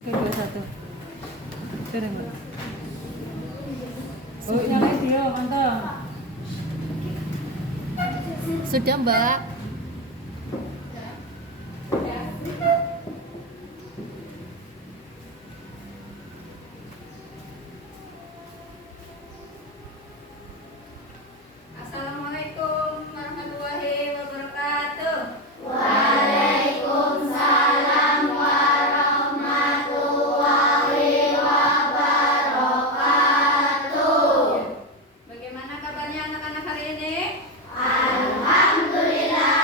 Kedua satu. Sudah Mbak. Oh, nyalain dia, mantap. Sudah Mbak. Assalamualaikum warahmatullahi wabarakatuh. Waalaikumsalam warahmatullahi wabarakatuh. Bagaimana kabarnya anak-anak hari ini? Alhamdulillah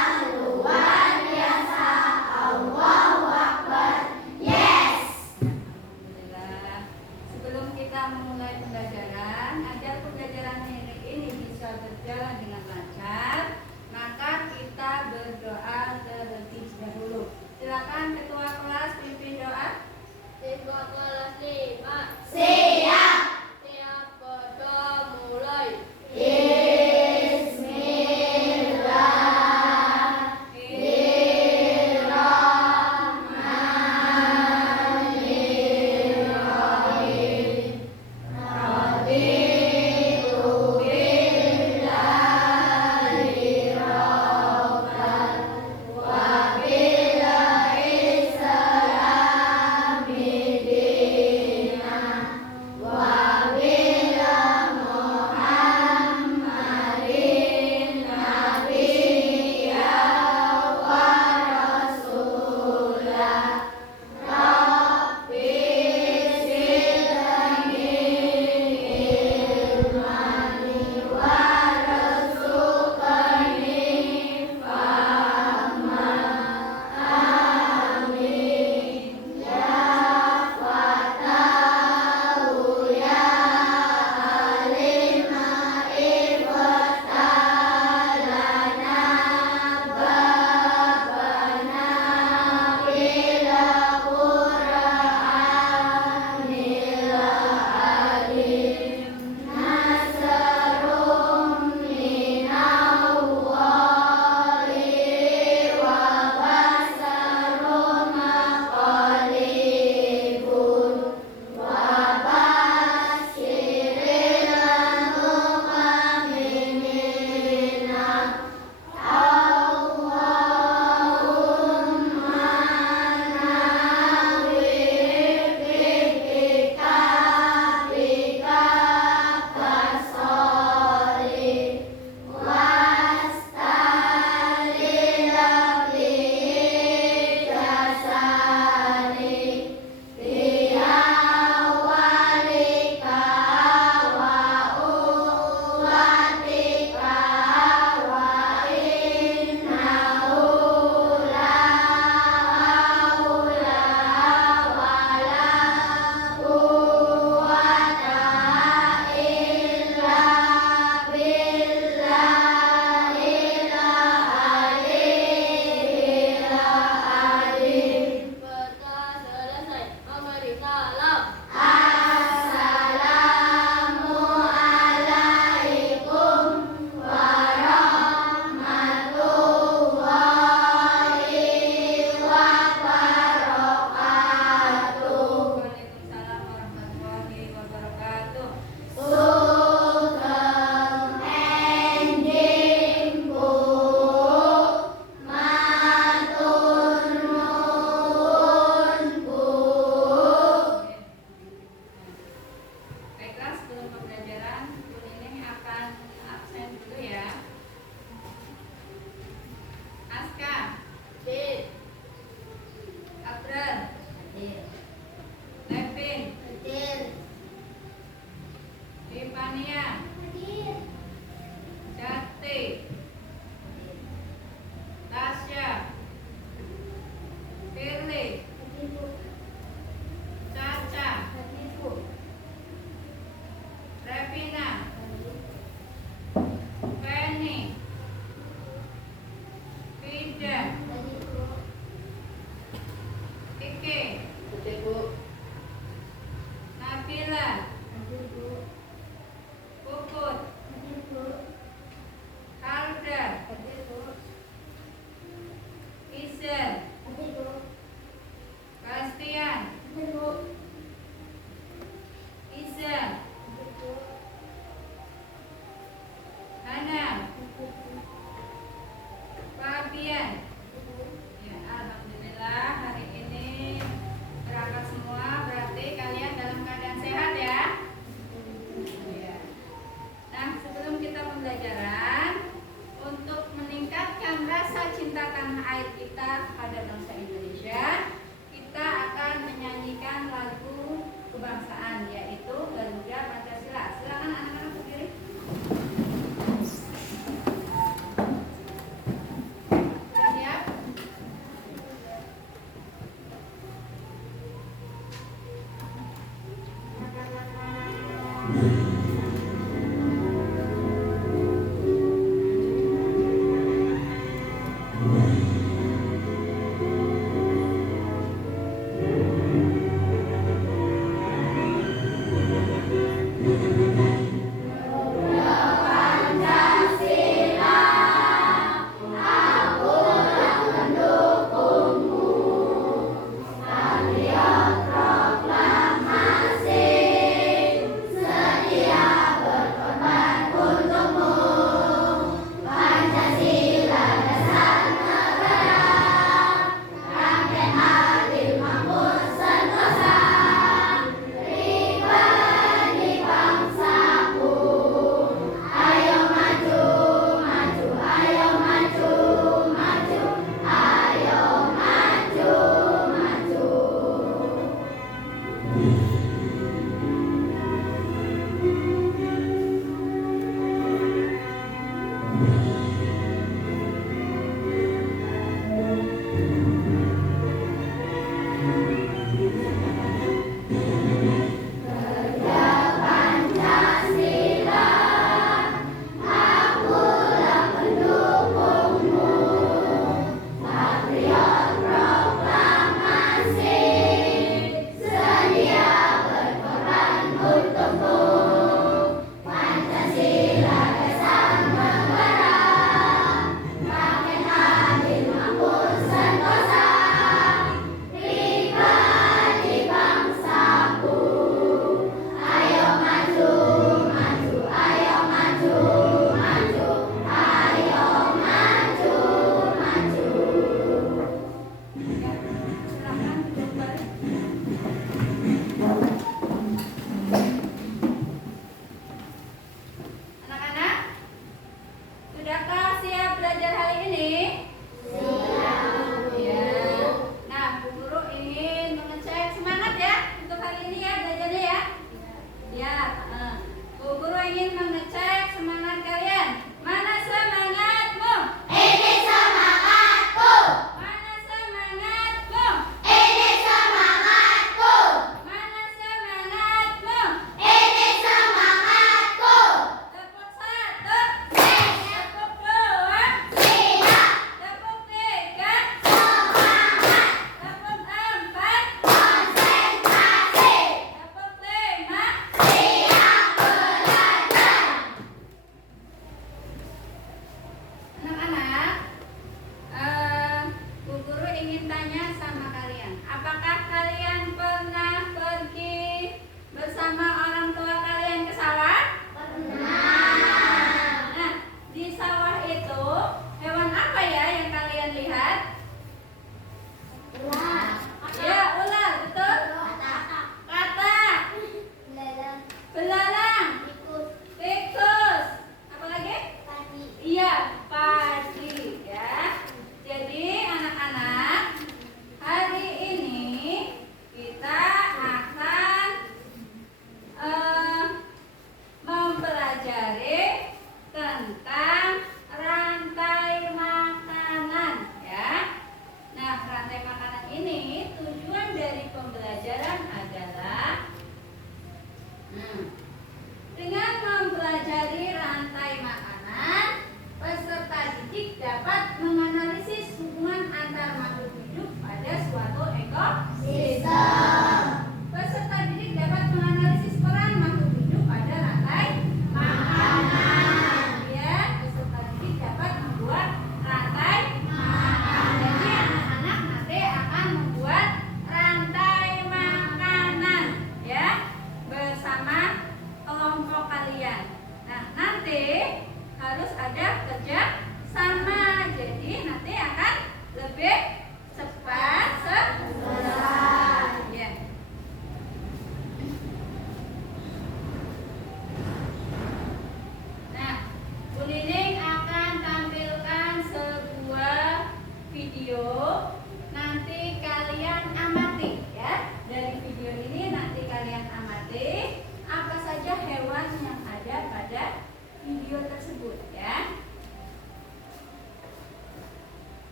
Setia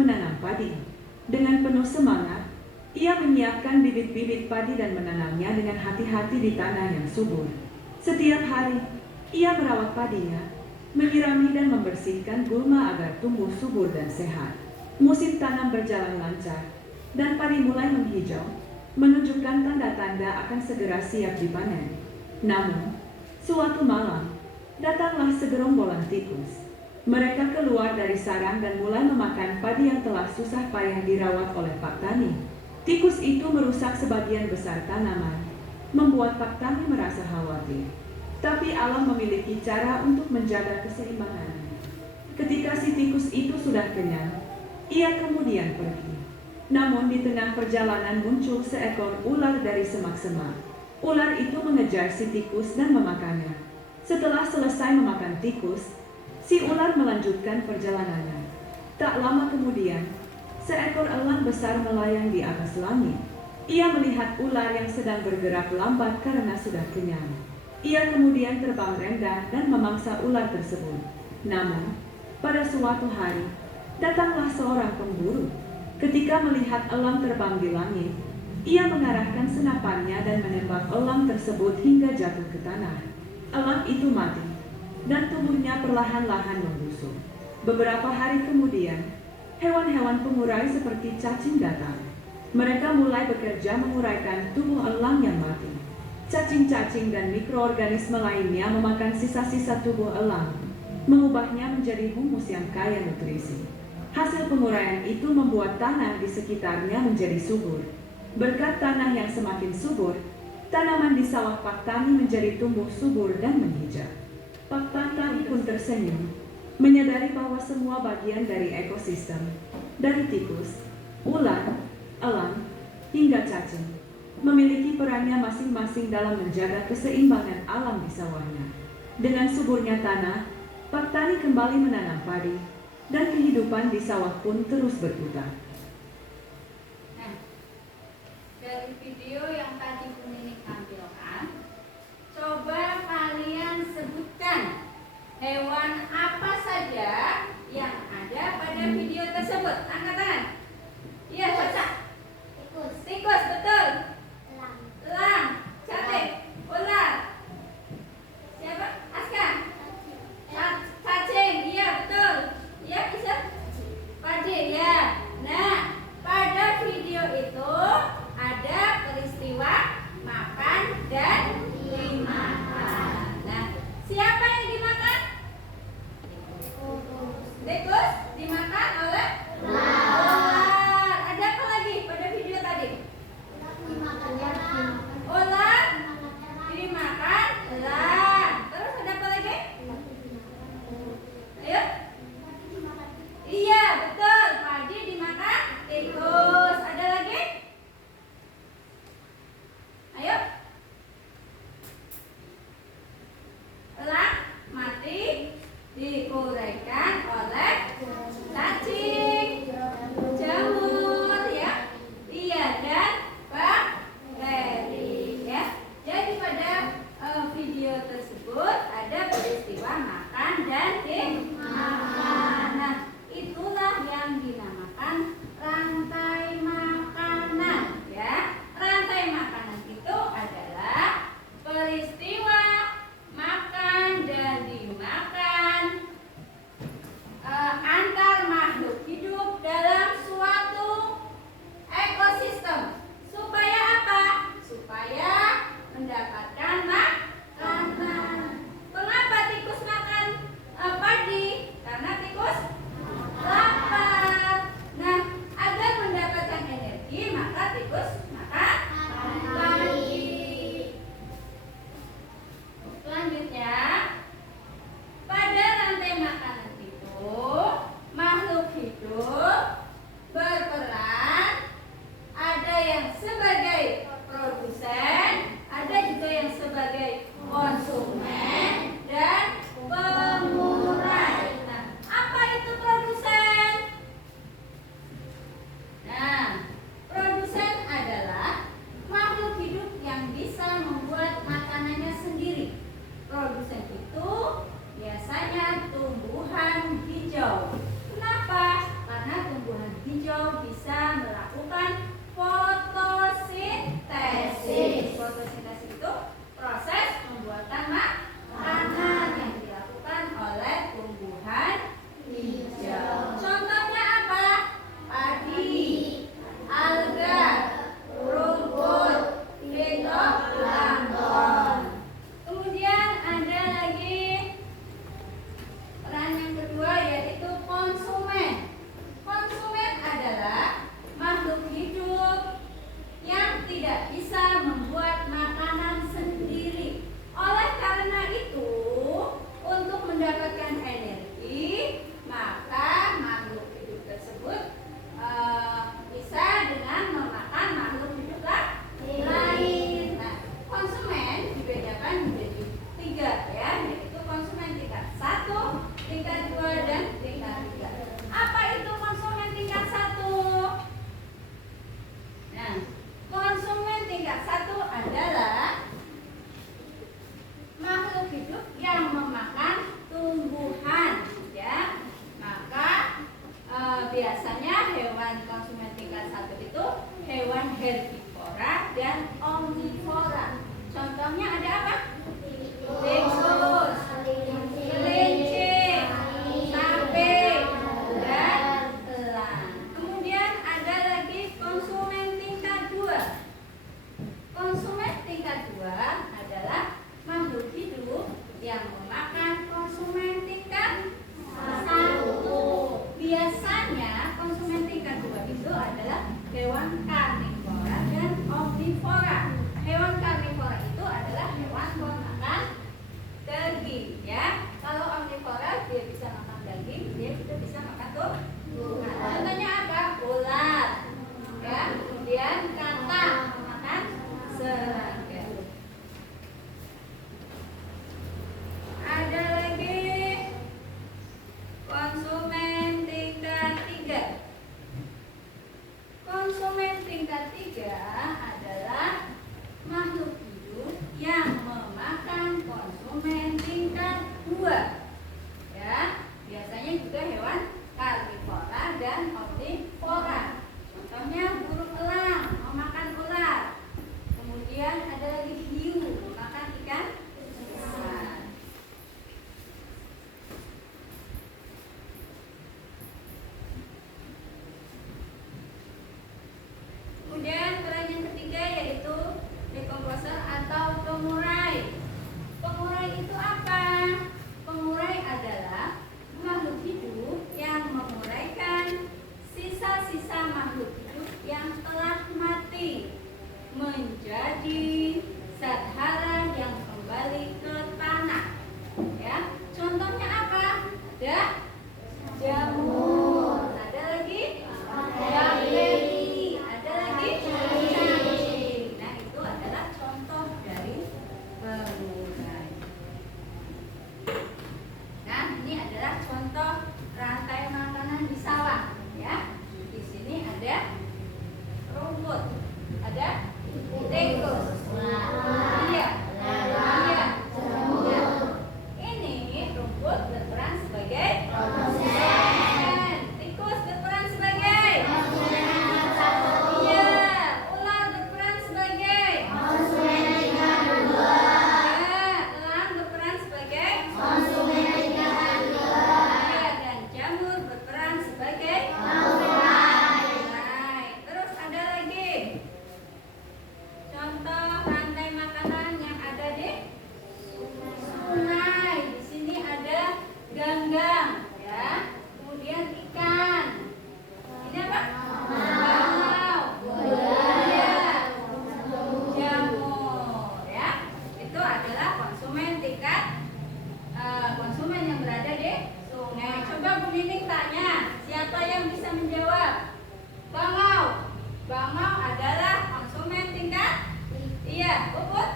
menanam padi. Dengan penuh semangat, ia menyiapkan bibit-bibit padi dan menanamnya dengan hati-hati di tanah yang subur. Setiap hari, ia merawat padinya, menyirami dan membersihkan gulma agar tumbuh subur dan sehat. Musim tanam berjalan lancar, dan padi mulai menghijau, menunjukkan tanda-tanda akan segera siap dipanen. Namun, suatu malam, datanglah segerombolan tikus. Mereka keluar dari sarang dan mulai memakan padi yang telah susah payah dirawat oleh Pak Tani. Tikus itu merusak sebagian besar tanaman, membuat Pak Tani merasa khawatir. Tapi alam memiliki cara untuk menjaga keseimbangannya. Ketika si tikus itu sudah kenyang, ia kemudian pergi. Namun di tengah perjalanan muncul seekor ular dari semak-semak. Ular itu mengejar si tikus dan memakannya. Setelah selesai memakan tikus, si ular melanjutkan perjalanannya. Tak lama kemudian, seekor elang besar melayang di atas langit. Ia melihat ular yang sedang bergerak lambat karena sudah kenyang. Ia kemudian terbang rendah dan memangsa ular tersebut. Namun, pada suatu hari, datanglah seorang pemburu. Ketika melihat elang terbang di langit, ia mengarahkan senapannya dan menembak elang tersebut hingga jatuh ke tanah. Elang itu mati, dan tubuhnya perlahan-lahan membusuk. Beberapa hari kemudian, hewan-hewan pengurai seperti cacing datang. Mereka mulai bekerja menguraikan tubuh elang yang mati. Cacing-cacing dan mikroorganisme lainnya memakan sisa-sisa tubuh elang, mengubahnya menjadi humus yang kaya nutrisi. Hasil penguraian itu membuat tanah di sekitarnya menjadi subur. Berkat tanah yang semakin subur, tanaman di sawah Pak Tani menjadi tumbuh subur dan menghijau. Pak Tani pun tersenyum, menyadari bahwa semua bagian dari ekosistem, dari tikus, ular, elang, hingga cacing, memiliki perannya masing-masing dalam menjaga keseimbangan alam di sawahnya. Dengan suburnya tanah, Pak Tani kembali menanam padi, dan kehidupan di sawah pun terus berputar. Nah, dari video yang tadi Bu Ninik tampilkan, coba kalian sebutkan hewan apa saja yang ada pada video tersebut. Angkat tangan. Iya, baca. Tikus, betul. Elang, cantik. Ular. Siapa? Aska. Cacing, iya betul. Iya, bisa. Padi, ya. Nah, pada video itu ada peristiwa makan dan dimakan. Nah, siapa yang dimakan? Tikus dimakan oleh ular. Ada apa lagi pada video tadi? Ular dimakan elang. Terus ada apa lagi? Ayo. Iya, betul. Padi dimakan tikus. Ada lagi? Ayo. Elang mati dikuraikan oleh cacing, jamur, ya. Iya, dan bakteri, ya. Jadi pada video tersebut ada peristiwa makan dan dimakan. Nah, itulah yang dinamakan rantai makanan, ya. Rantai makanan itu adalah peristiwa makan dan dimakan ada jamur, ada lagi bakteri, ada lagi cacing. Nah, itu adalah contoh dari pengurai. Nah, ini adalah contoh rantai makanan di sawah, ya. Di sini ada rumput, ada tikus, iya, iya. Ini rumput berperan sebagai konsumen, tikus berperan sebagai iya, ular berperan sebagai ya, elang berperan sebagai iya, dan jamur berperan sebagai pengurai. Terus ada lagi contoh rantai makanan yang ada di sungai. Di sini ada ganggang, ya. Kemudian ikan. Ini apa? Bangau, buaya, jamur, ya. Itu adalah konsumen tingkat konsumen yang berada di sungai. Coba Bu Nining tanya, siapa yang bisa menjawab? Bangau. Bangau adalah konsumen tingkat? Iya, Puput?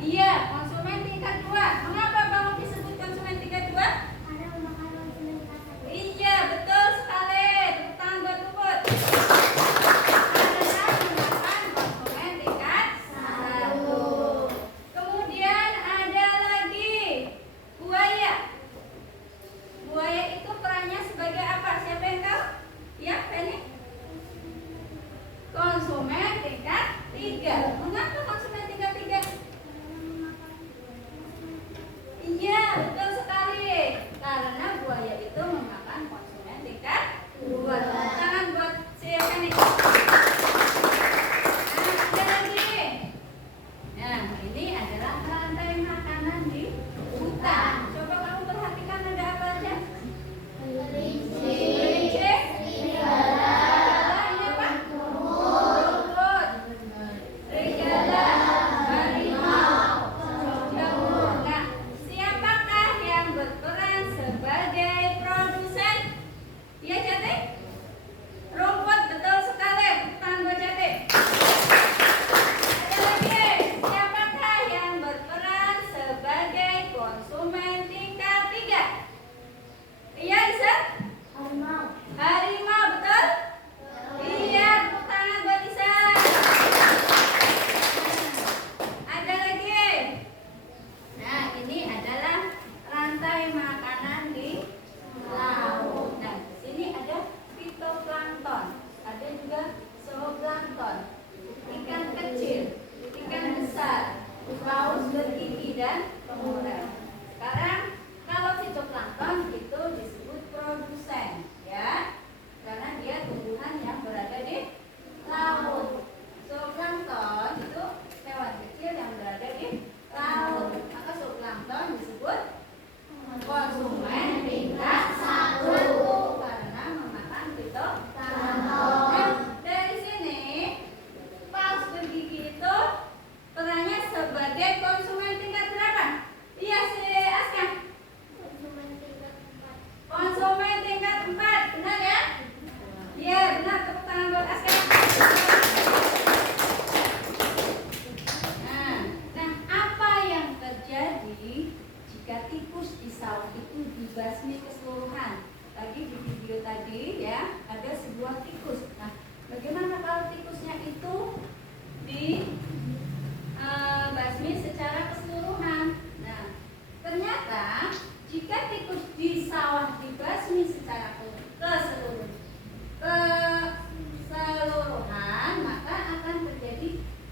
Iya, konsumen tingkat 2. Mengapa bangau disebut konsumen tingkat 2? Iya, betul sekali. Tepuk tangan buat Puput. Karena merupakan konsumen tingkat 1. Kemudian ada lagi buaya. Buaya itu perannya sebagai apa? Siapa yang tahu? Ya, Penny? Konsumen tingkat 3. Mengapa konsumen tingkat 3? Iya, betul sekali. Karena buaya itu memakan konsumen tingkat 2. Tangan buat siapa nih? Nah, ada lagi. Nah, ini adalah rantai makanan di hutan. Coba kamu perhatikan ada apa aja? Kelinci, serigala, ini apa? Rumput, serigala, harimau, jamur. Nah, siapakah yang berperan sebagai produsen? Iya, Jati? Rumput, betul sekali. Tangan buat Jati. Ada lagi. Siapakah yang berperan sebagai konsumen tingkat 3? Iya, Isa? Harimau, betul? Iya, tepuk tangan buat Isa. Ada lagi. Nah, ini adalah rantai makanan di laut. Nah, di sini ada fitoplankton, ada juga zooplankton, ikan kecil, ikan besar, paus bergigi dan pengurai. Sekarang kalau fitoplankton itu disebut produsen, ya, karena dia tumbuhan yang berada di laut. Zooplankton itu hewan kecil yang berada di laut. Maka zooplankton disebut konsumen tingkat 1 karena memakan fitoplankton. Nah, dari sini paus bergigi itu perannya sebagai konsumen tingkat berapa? Iya, si Aska. Konsumen tingkat 4, benar ya? Iya, benar. Tepuk tangan buat Aska. Nah, apa yang terjadi jika tikus di sawah itu dibasmi keseluruhan? Tadi di video tadi, ya, ada sebuah tikus. Nah, bagaimana kalau tikusnya itu dibasmi secara keseluruhan? Nah, ternyata jika tikus di sawah dibasmi secara keseluruhan, maka akan terjadi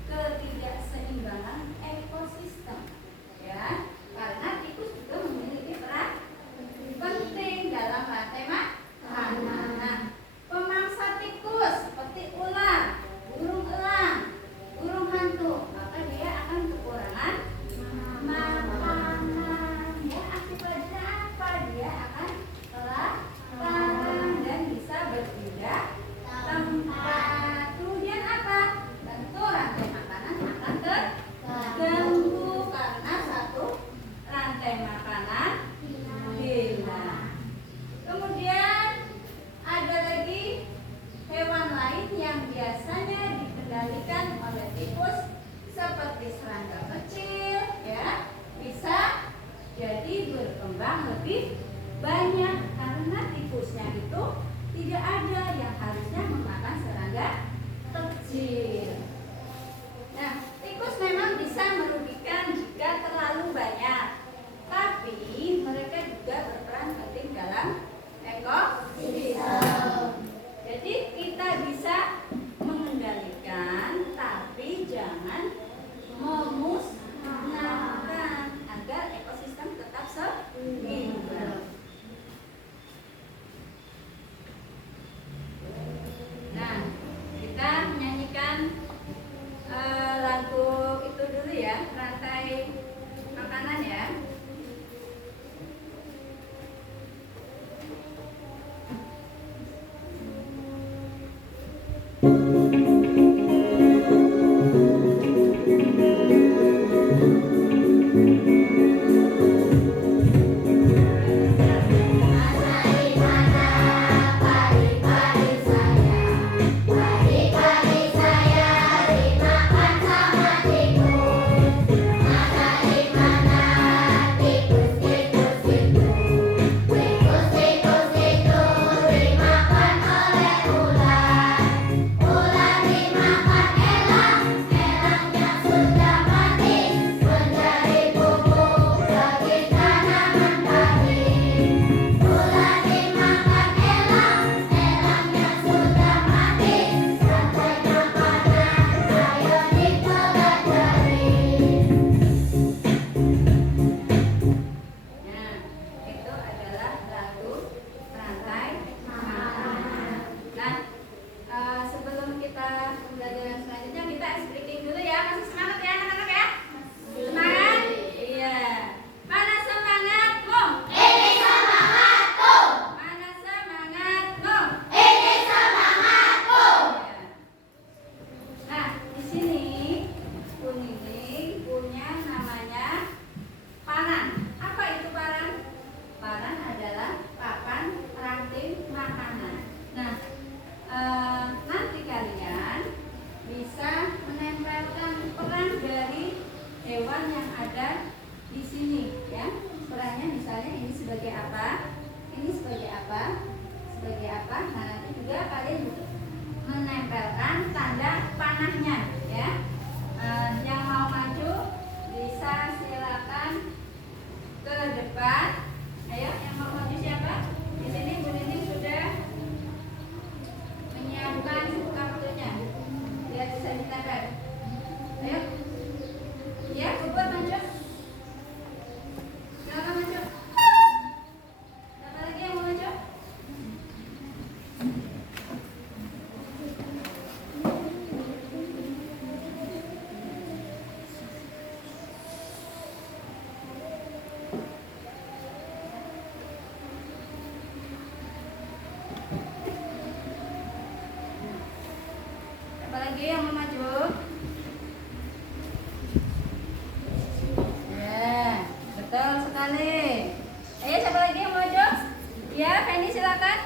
ketidakseimbangan ekosistem, ya, karena tikus juga memiliki peran penting dalam rantai makanan. Nah, pemangsa tikus seperti ular, burung elang, burung hantu, maka dia akan kekurangan berkembang lebih banyak karena tikusnya itu tidak ada yang harusnya memakan serangga kecil. Nah, tikus memang bisa merugikan jika terlalu banyak, tapi mereka juga berperan penting dalam ekosistem. Jadi kita bisa mengendalikan, tapi jangan memusnahkan agar ekosistem tetap seimbang. Nah, kita menyanyikan lagu itu dulu ya, rantai makanan ya. Lagi yang mau maju. Ya, betul sekali. Ayo siapa lagi yang mau maju? Ya, Feni silakan.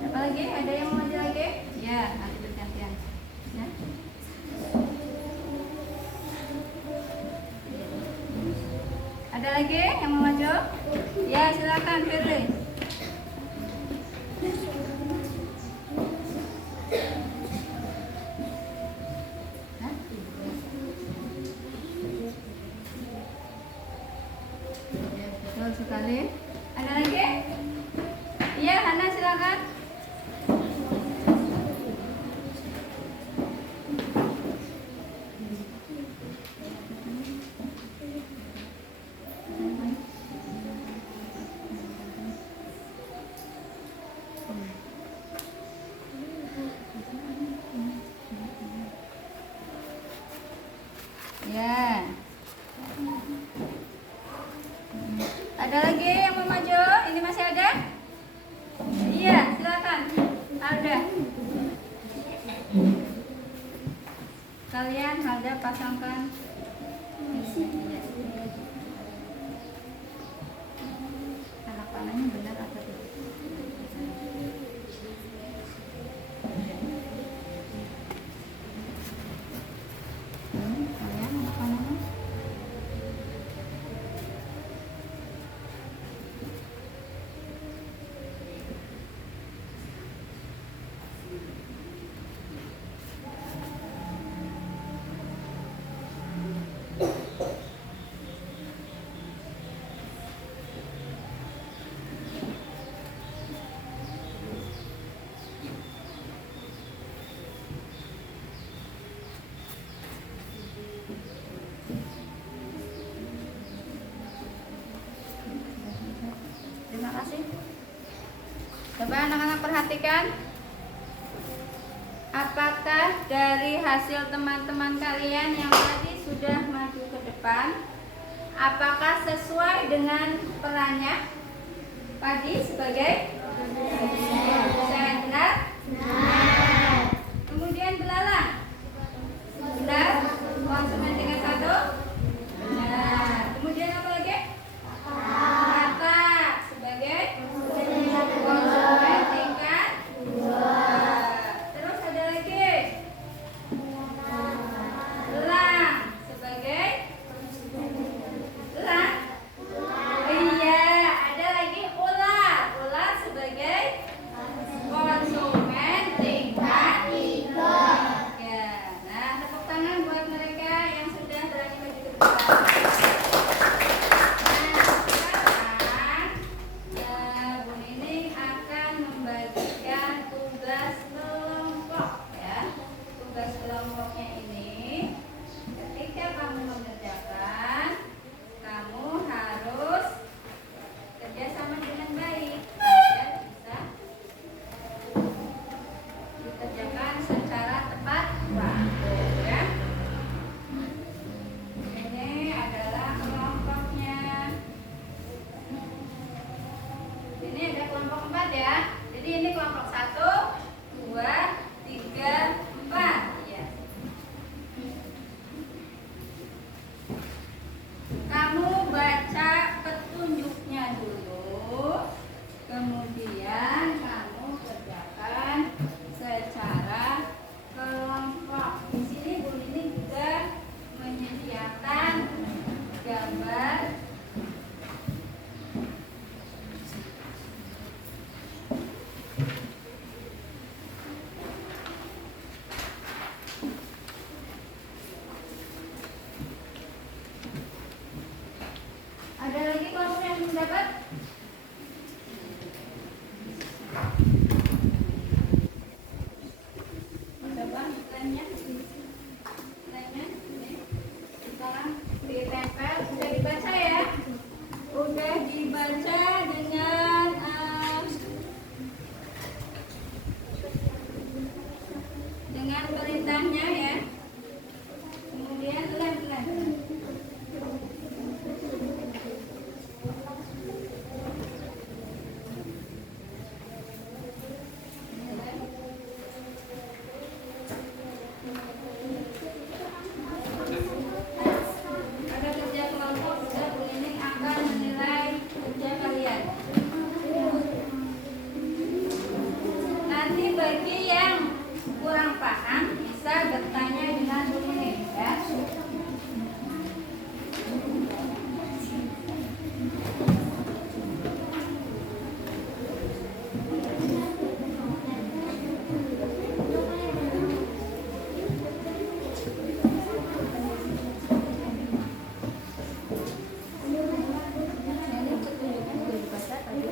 Siapa lagi? Ada yang mau maju lagi? Ya, nanti bergantian. Ya. Ada lagi yang mau maju? Ya, silakan Firly. Ya, betul sekali. Ada lagi? Iya, Hana silakan. Ya. Ada lagi yang mau maju? Ini masih ada? Iya, silakan. Ada. Kalian ada pasangkan. Anak panahnya benar apa tidak? perhatikan. Apakah dari hasil teman-teman kalian yang tadi sudah maju ke depan, apakah sesuai dengan perannya? Padi sebagai benar. Kemudian belalang benar. Konsumen tingkat 1 benar. Kemudian apa lagi? Kata sebagai konsumen tingkat 2. Terus ada lagi elang sebagai elang. Iya, ada lagi ular sebagai konsumen tingkat 3. Ya, nah tepuk tangan buat mereka yang sudah berani maju ke depan. Nah, sekarang Bu Nining akan membagikan tugas kelompok ya. Tugas kelompoknya ini, ketika kamu mengerjakan, kamu harus kerjasama dengan baik agar bisa dikerjakan secara tepat waktu ya. Ini adalah kelompoknya. Ini ada kelompok 4 ya. Jadi ini kelompok 1, 2, 3, 4 ya. Kamu baca petunjuknya dulu, kemudian kamu kerjakan secara kelompok. Di sini Bu Nining juga menyediakan gambar Ada lagi kelompok yang belum dapat? Ada bang, lainnya? Lainnya? Ini. Sekarang ditempel, sudah dibaca ya? Udah dibaca dengan perintahnya ya. Kemudian lem. Ada kerja kelompok, sudah Bu Nining akan menilai kerja kalian. Nanti bagi yang kurang paham bisa bertanya dengan Bu Nining ya. Ini petunjuknya sudah dibaca tadi.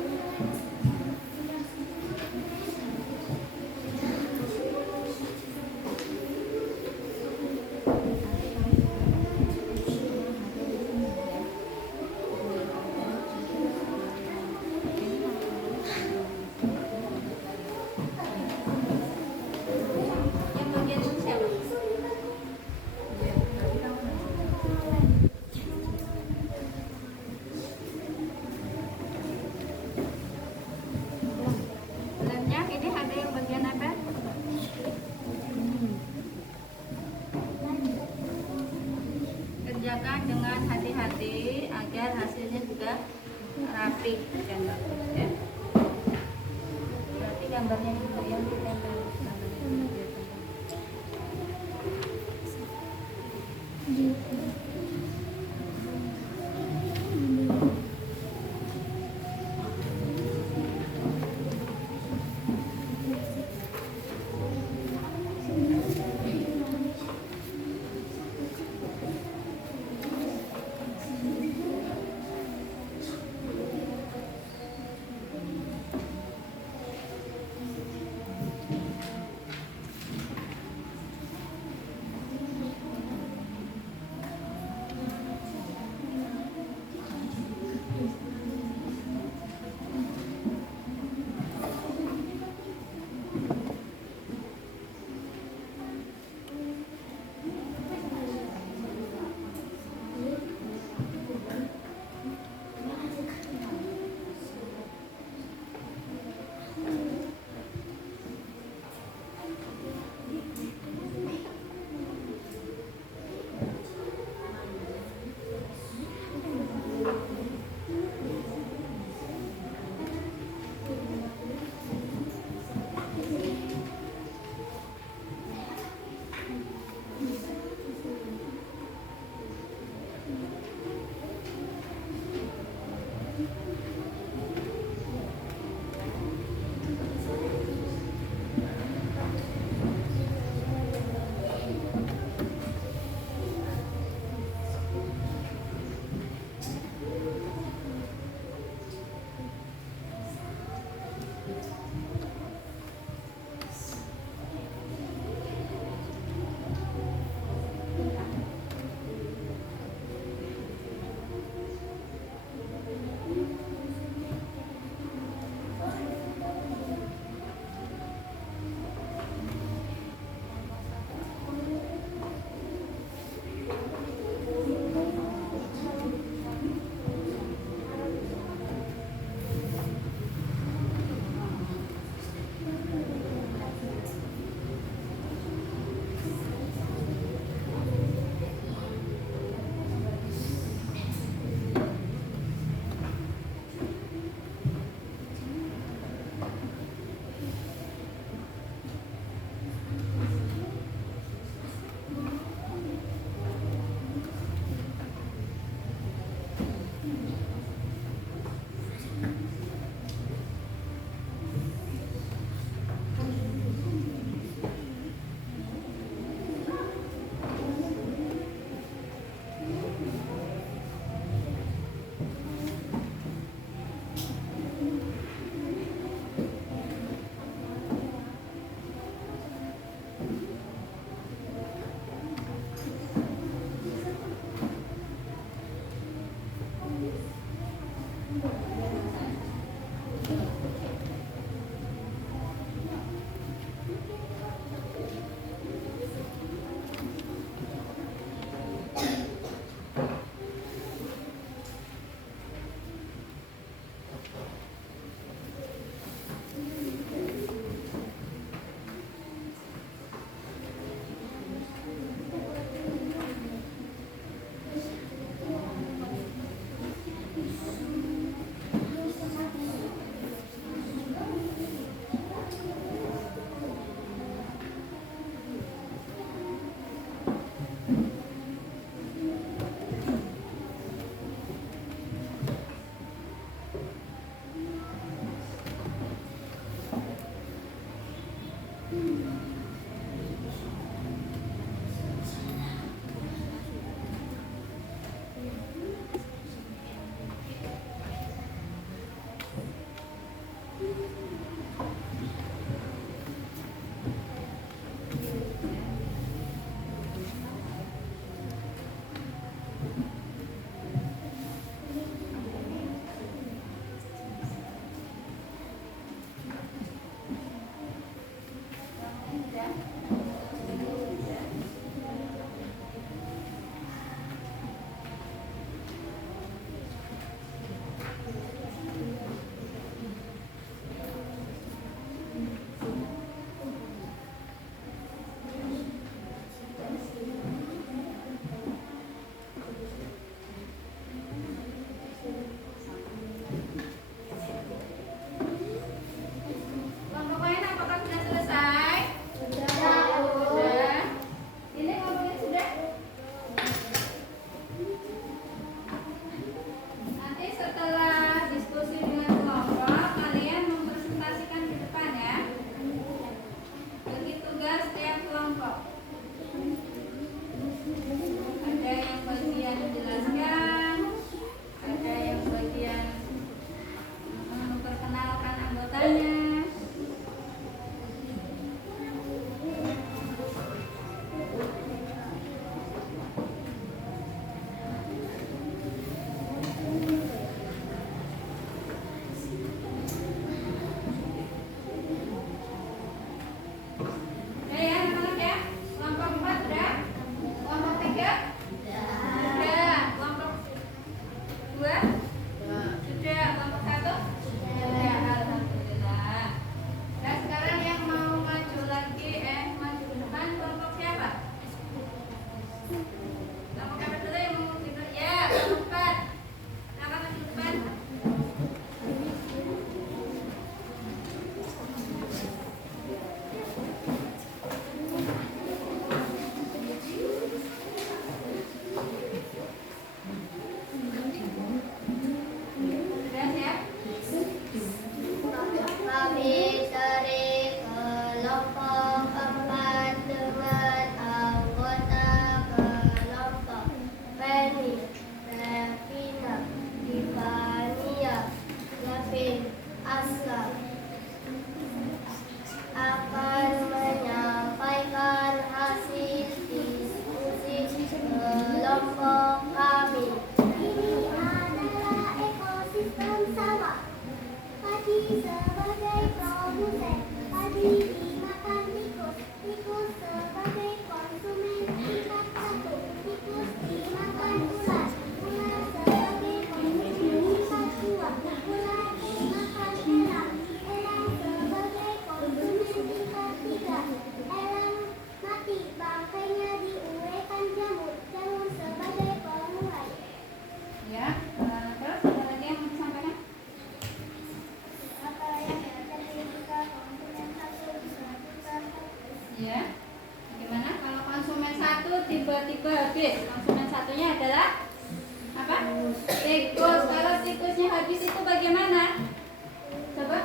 Yang bagian ini siapa? Lemnya ini ada yang bagian apa? Kerjakan dengan hati-hati agar hasilnya juga rapi dan bagus ya. Berarti gambarnya juga yang ditempel. satu tiba-tiba habis. Konsumen satunya adalah apa? Tikus. Kalau tikusnya habis itu bagaimana? Coba.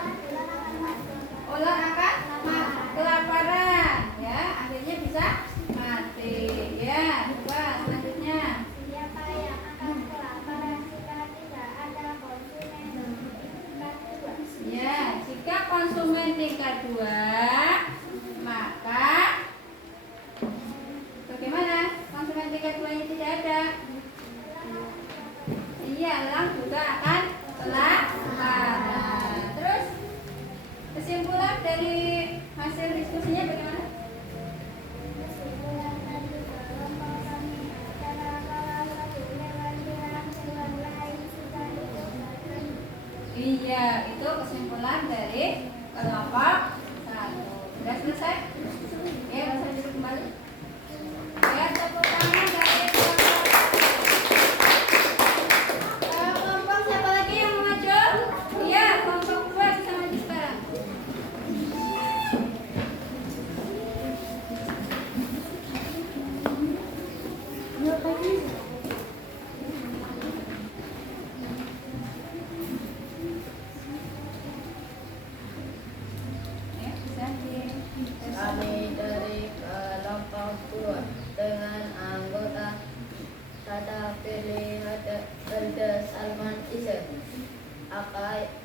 Ular akan kelaparan, ya. Akhirnya bisa mati. Ya, coba selanjutnya. Siapa yang akan kelaparan jika tidak ada konsumen tingkat 2? Ya, jika konsumen tingkat 2, maka bagaimana? Konsumen tingkat 2 nya tidak ada. Iya, elang juga akan kelaparan. Terus kesimpulan dari hasil diskusinya bagaimana? Kesimpulan dari kelompok kami adalah kalau satu hewan hilang, hewan lain sudah ditemukan. Iya, itu kesimpulan dari kelompok 1. Sudah selesai? Ya, bisa duduk kembali. Ya, tepuk tangan dari kelompok 1. Kelompok siapa lagi yang mau maju? Iya, kelompok 2 bisa maju sekarang. Ya, bisa di Kami dari kelompok 2 dengan anggota Tata Pilih Herde Salman Isya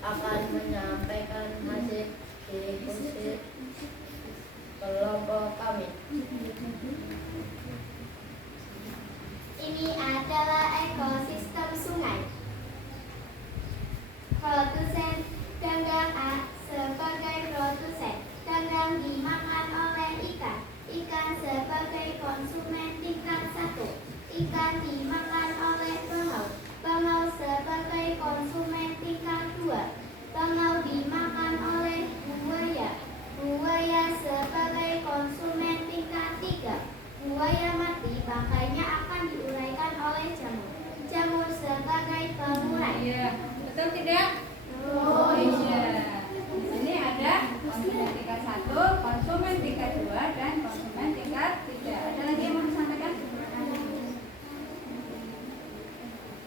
akan menyampaikan hasil diskusi kelompok kami. Ini adalah ekosistem sungai. Produsen ganggang A sebagai produsen, ganggang dimakan oleh ikan. Ikan sebagai konsumen tingkat 1. Ikan dimakan oleh bangau. Bangau sebagai konsumen tingkat 2. Bangau dimakan oleh buaya. Buaya sebagai konsumen tingkat 3. Buaya mati, bangkainya akan diuraikan oleh jamur. Jamur sebagai pengurai. Iya, betul tidak? Oh iya. Di sini ada konsumen tingkat 1, konsumen tingkat 2, dan konsumen tingkat 3. Ada lagi yang mau disampaikan?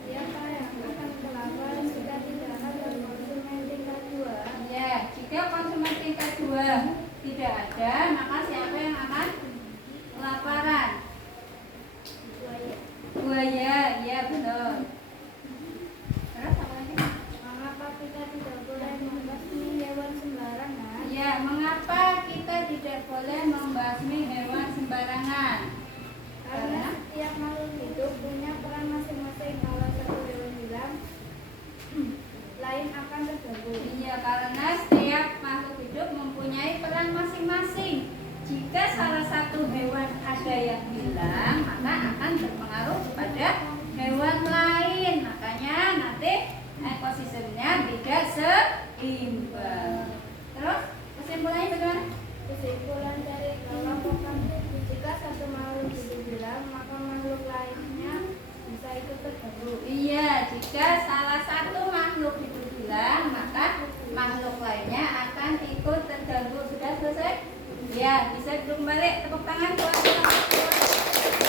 Siapa yang akan kelaparan jika tidak ada konsumen tingkat 2? Ya, jika konsumen tingkat 2 tidak ada, maka siapa yang akan kelaparan? Buaya, iya betul. Terus apa lagi? Mengapa kita tidak boleh membasmi hewan sembarangan? Ya, mengapa kita tidak boleh membasmi hewan sembarangan? Karena setiap makhluk hidup punya peran masing-masing. Kalau satu hewan hilang, lain akan terganggu. Iya, karena setiap makhluk hidup mempunyai peran masing-masing. Jika salah satu hewan ada yang hilang, maka akan berpengaruh kepada hewan lain. Makanya nanti ekosistemnya tidak seimbang. Terus kesimpulannya bagaimana? Kesimpulan dari kelompok kami, jika satu makhluk hidup hilang, maka makhluk lainnya bisa ikut terganggu. Iya, jika salah satu makhluk hidup hilang, maka makhluk lainnya akan ikut terganggu. Sudah selesai? Ya, bisa duduk balik. Tepuk tangan buat kelompok 2.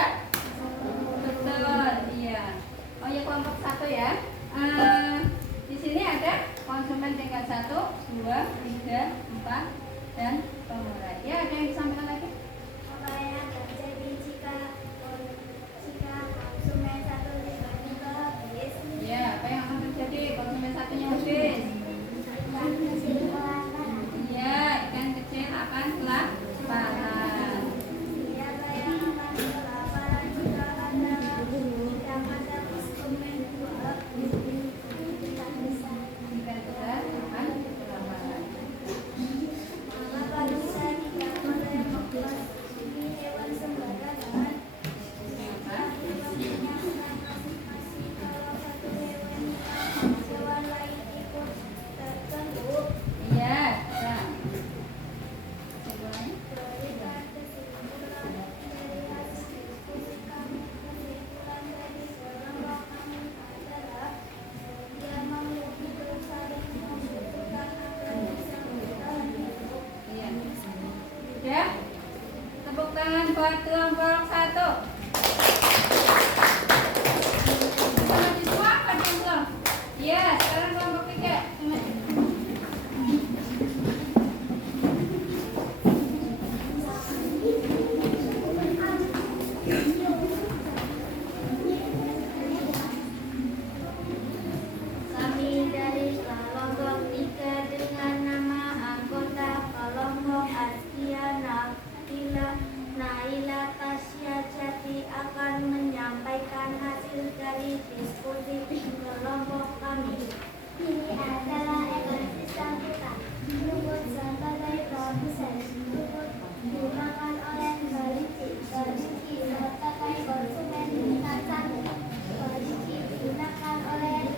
dua? Betul, iya. Oh ya, kelompok 1 ya. Di sini ada konsumen tingkat 1, 2, 3, 4 dan pemurah. Ya, ada yang disampaikan lagi? Apa yang terjadi jika konsumen satu tiba-tiba habis? Ya, apa yang akan terjadi konsumen satunya habis? Ikan kecil kelaparan. Iya, ikan kecil akan kelaparan. Siapa yang akan kelaparan jika ada konsumen dua? Ikan besar. Ikan besar akan kelaparan. Maka bisa tidak boleh mengkonsumsi hewan sembarangan. Apa? Menyenangkan masing-masing kalau satu hewan lain ikut terganggu. Iya, bisa. Kesimpulannya? Berikan kesimpulan dari hasil diskusi kami. Kesimpulan dari kelompok kami adalah dia makhluk hidup saling membutuhkan agar bisa bertahan hidup. Iya. Sudah? Tepuk tangan buat kelompok 1. Sama siswa apa yang belum? Iya, sekarang kelompok 3. Kami dari kelompok 3 dengan nama anggota kelompok Askia Naila Tasya Jati akan menyampaikan hasil dari diskusi kelompok kami. Ini adalah ekosistem hutan. Rumput sebagai produsen, rumput dimakan oleh kelinci. Kelinci sebagai konsumen tingkat 1. Kelinci digunakan oleh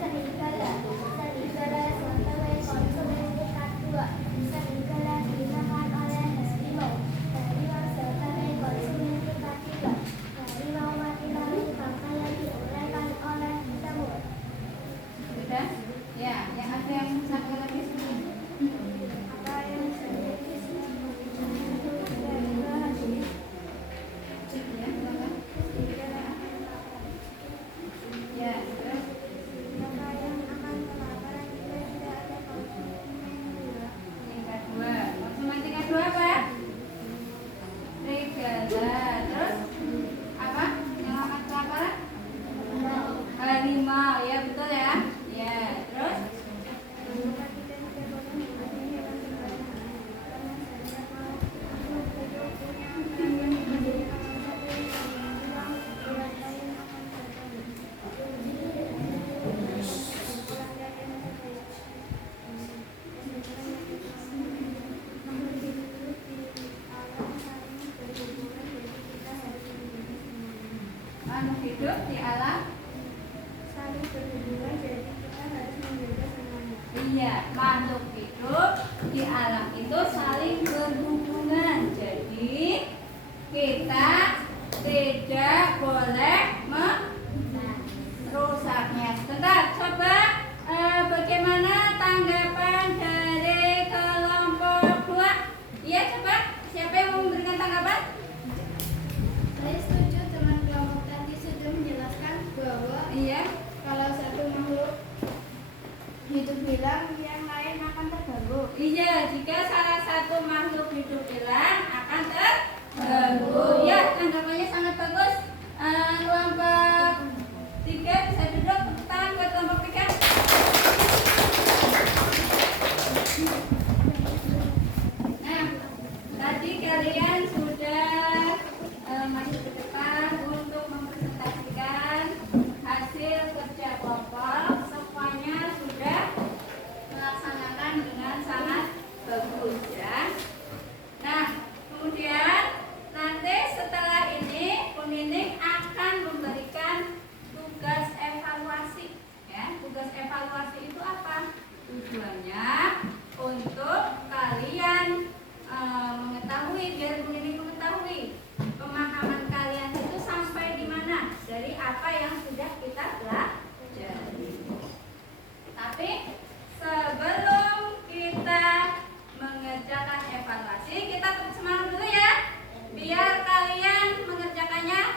serigala. Serigala sebagai konsumen tingkat 2. Serigala digunakan oleh harimau. Harimau sebagai konsumen tingkat 3. Harimau mati lalu pakaian diuraikan oleh semut. Sudah? Ya, yang ada yang satu lagi. Apa yang terjadi tiba-tiba habis? Ya, silakan. Ya, terus Siapa yang akan kelaparan jika tidak ada konsumen dua? tingkat 2. Konsumen tingkat 2 apa? Serigala. Terus apa? Yang akan kelaparan? Harimau. Ya, betul ya. Ya, terus Maka kita tidak boleh memakai hewan sembarangan. Karena setiap makhluk hidup punya akal. Jadi kalau satu yang hilang, yang lain akan terganggu. Kesimpulan dari makhluk hidup di alam saling berhubungan. Jadi kita harus menjaga semuanya. makhluk hidup di alam. Saling berhubungan. Jadi kita harus menjaga semuanya. Iya, makhluk hidup di alam itu saling berhubungan. Jadi kita tidak boleh merusaknya. Sebentar, coba bagaimana tanggapan dari kelompok 2? Iya, coba siapa yang mau memberikan tanggapan? Saya setuju dengan kelompok tadi sudah menjelaskan bahwa Iya. kalau satu makhluk hidup hilang, yang lain akan terganggu. Iya, jika salah satu makhluk hidup hilang akan terganggu. Ya, tanggapannya sangat bagus. Kelompok 3 bisa duduk. Tepuk tangan buat kelompok 3. Nah, tadi kalian sudah masuk ke depan untuk mempresentasikan hasil kerja kelompok. Semuanya sudah melaksanakan dengan sangat bagus ya. Nah, kemudian nanti setelah ini pemimpin akan memberikan tugas evaluasi ya. Tugas evaluasi itu apa? Tujuannya untuk kalian mengetahui, biar pemimpin mengetahui pemahaman kalian itu sampai di mana dari apa yang sudah kita pelajari. Tapi sebelum kita mengerjakan evaluasi, kita tetap semangat dulu ya, biar kalian mengerjakannya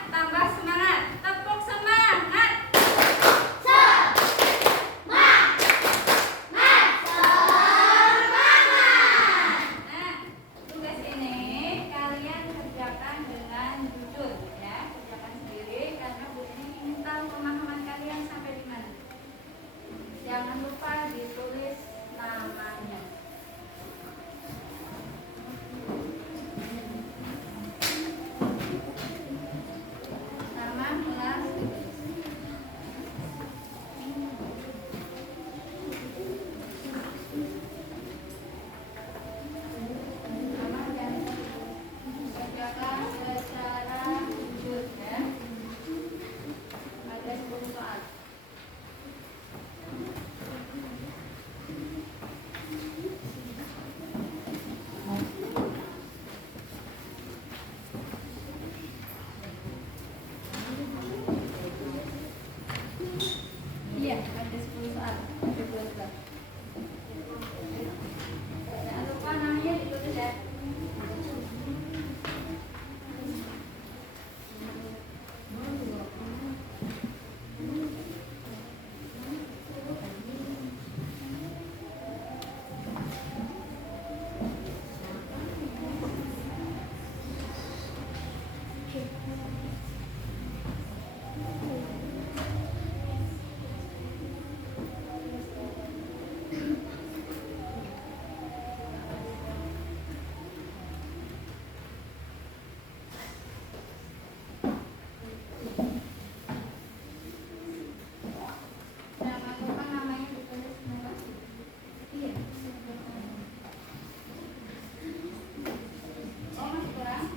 Nama Tuhan namanya ditulis semua. Iya. Oh, masih kurang?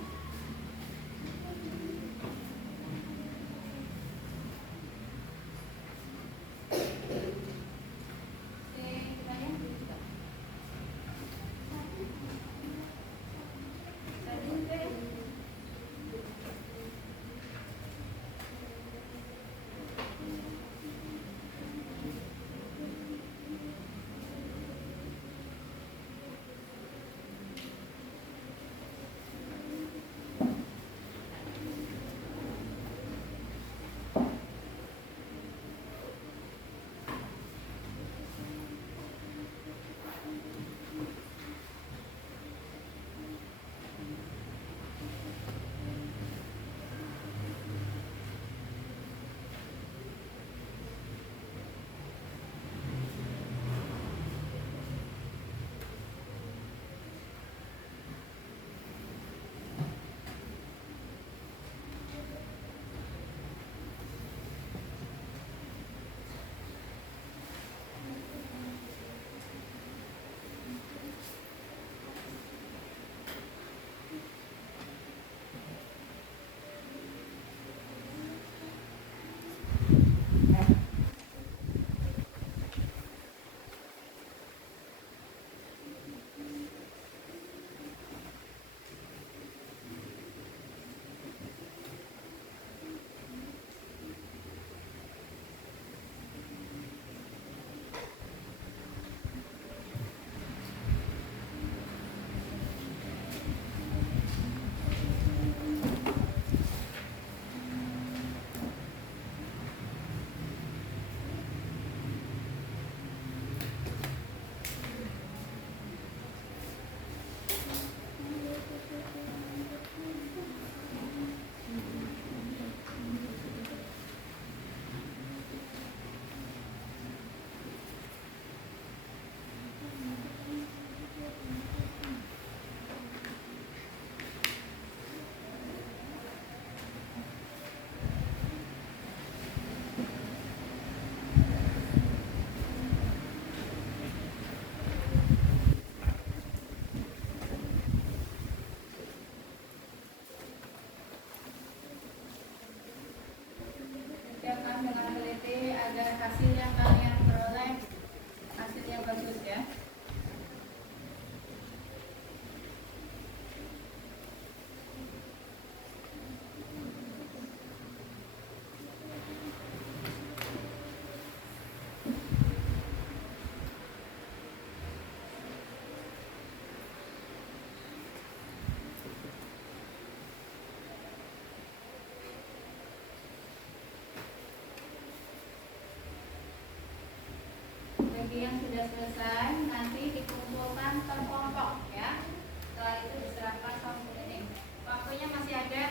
Kerjakan dengan teliti agar hasil yang kalian peroleh hasil yang bagus ya. Bagi yang sudah selesai nanti dikumpulkan per kelompok ya. Setelah itu diserahkan kamu cleaning. Waktunya masih ada.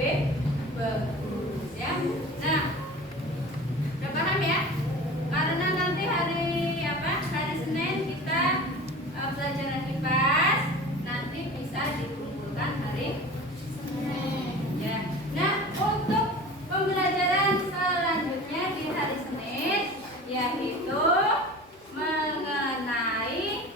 lebih bagus ya. Nah, udah paham ya? Karena nanti hari Senin kita pelajaran IPAS, nanti bisa dikumpulkan hari Senin ya. Nah, untuk pembelajaran selanjutnya di hari Senin yaitu mengenai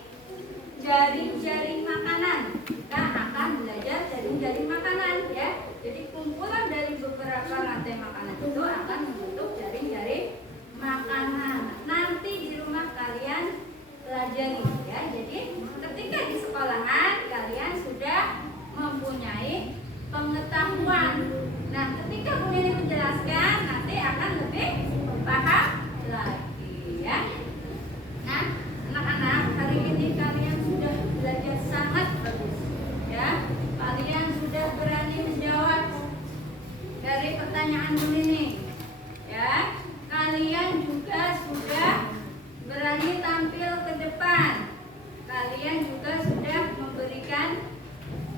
jaring-jaring makanan. Kita akan belajar jaring-jaring makanan ya. Jadi kumpulan dari beberapa rantai makanan itu akan membentuk jaring-jaring makanan. Nanti di rumah kalian pelajari ya. Jadi ketika di sekolahan kalian sudah mempunyai pengetahuan. Nah, ketika Bu Nini menjelaskan nanti akan lebih paham lagi ya. Nah, anak-anak, hari ini kalian sudah belajar sangat bagus ya. Kalian sudah berani menjawab dari pertanyaan Bu Nini ya. Kalian juga sudah berani tampil ke depan. Kalian juga sudah memberikan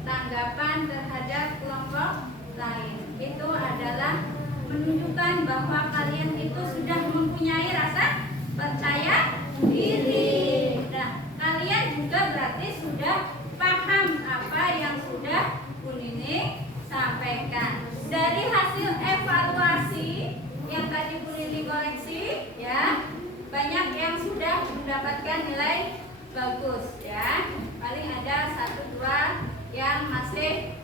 tanggapan terhadap kelompok lain. Itu adalah menunjukkan bahwa kalian itu sudah mempunyai rasa percaya diri. Nah, kalian juga berarti sudah paham apa yang sudah Bu Nini sampaikan. Dari hasil evaluasi yang tadi Bu Nini koreksi ya, banyak yang sudah mendapatkan nilai bagus ya. Paling ada 1-2 yang masih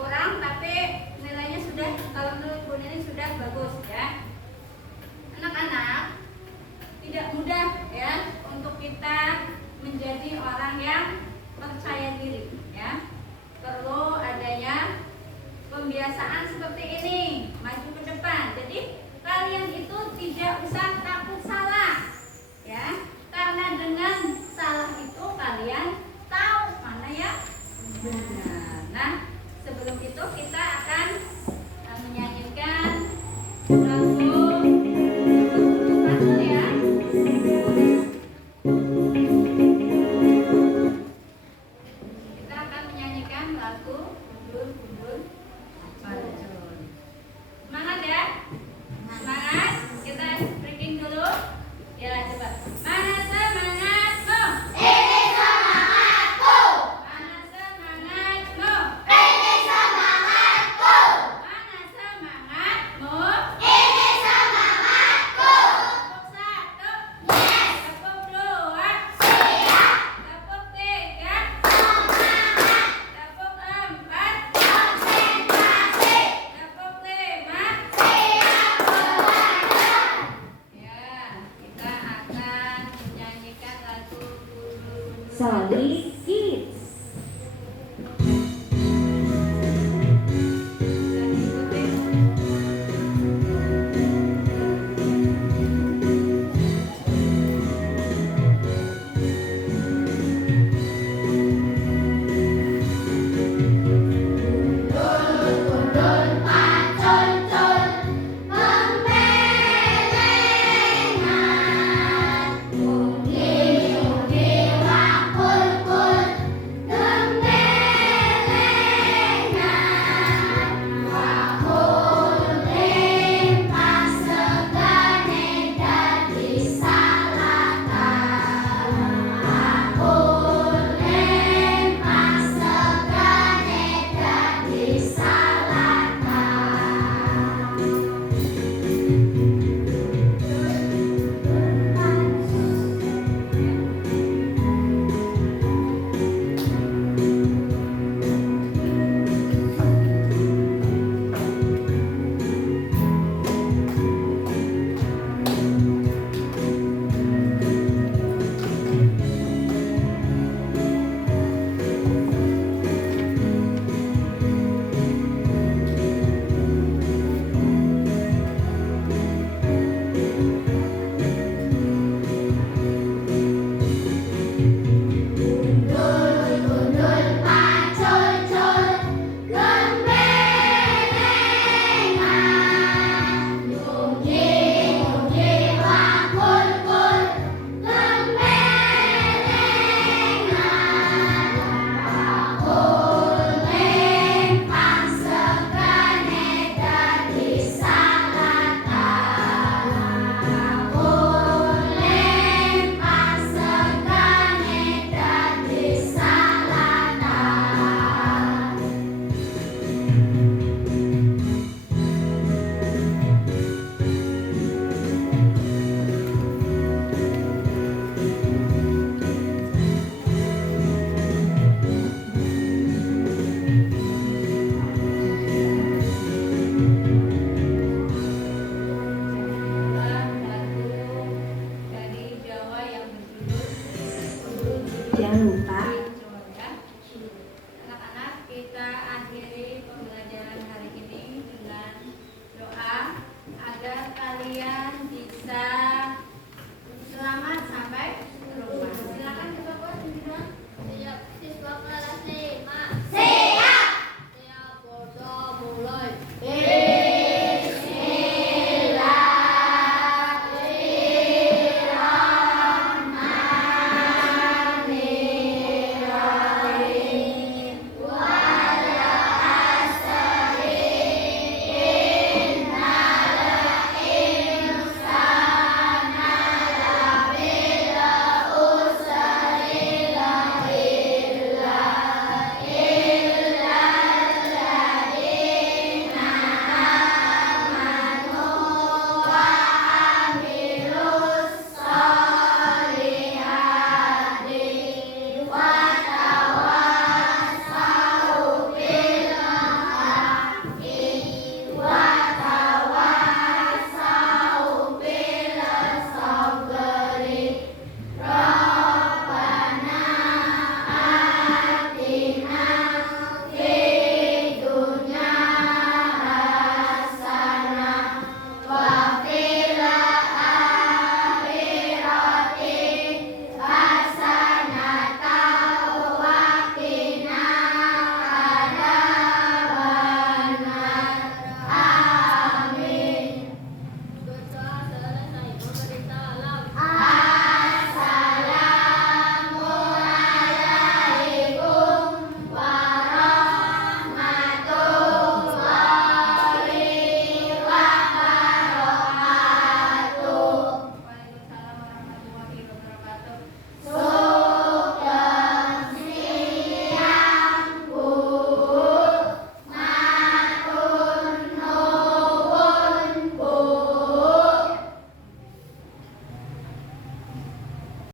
kurang, tapi nilainya sudah, kalau menurut Bu Nini sudah bagus ya. Anak-anak, tidak mudah ya untuk kita menjadi orang yang percaya diri ya. Perlu adanya pembiasaan seperti ini, maju ke depan. Jadi kalian itu tidak usah takut salah ya, karena dengan salah itu kalian tahu mana yang benar. Nah, sebelum itu kita